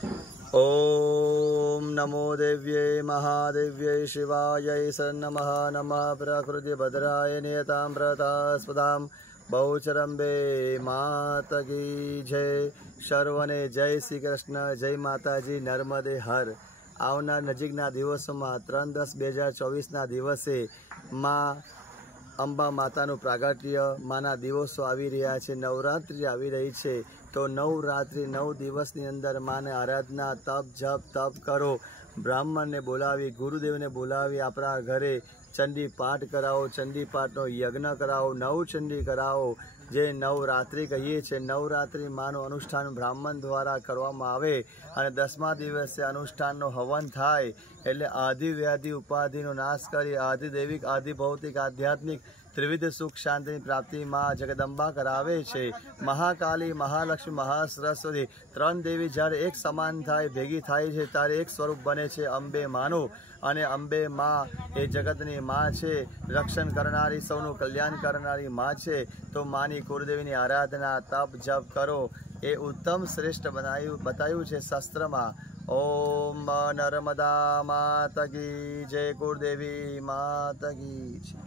ओम नमो देव्ये महादेव्ये शिवायै नमः नमः प्रकृति भद्राय नियताम्रतास्पदां बहुचरंबे मात की जय। सर्वने जय श्री कृष्ण, जय माताजी, नर्मदे हर। આવનાર નજીકના દિવસોમાં 3/10/2024ના દિવસે માં અંબા માતાનું પ્રાગટ્ય, માના દિવસો આવી રહ્યા છે, નવરાત્રિ આવી રહી છે। તો નવરાત્રિ 9 દિવસની અંદર માને આરાધના, તપ જપ તપ કરો, બ્રાહ્મણને બોલાવી, ગુરુદેવને બોલાવી આપણા ઘરે ચંડી પાઠ કરાવો, ચંડી પાઠનો યજ્ઞ કરાવો, નવચંડી કરાવો। જે નવરાત્રિ કહીએ છીએ, નવરાત્રિ માનું અનુષ્ઠાન બ્રાહ્મણ દ્વારા કરવામાં આવે અને 10મા દિવસે અનુષ્ઠાનનો હવન થાય એટલે આદિ વ્યાધિ ઉપાધિનો નાશ કરી આદિદૈવિક, આદિભૌતિક, આધ્યાત્મિક ત્રિવિધ સુખ શાંતિની પ્રાપ્તિ માં જગદંબા કરાવે છે। મહાકાલી, મહાલક્ષ્મી, મહાસરસ્વતી 3 દેવી જ્યારે એક સમાન થાય, ભેગી થાય છે ત્યારે એક સ્વરૂપ બને છે અંબે માનું। અને અંબે માં એ જગતની માં છે, રક્ષણ કરનારી, સૌનું કલ્યાણ કરનારી માં છે। તો માની કુળદેવીની આરાધના, તપ જપ કરો, એ ઉત્તમ શ્રેષ્ઠ બતાવ્યું છે શાસ્ત્રમાં। ઓમ નર્મદા માતા કી જય, કુળદેવી માતા કી જય।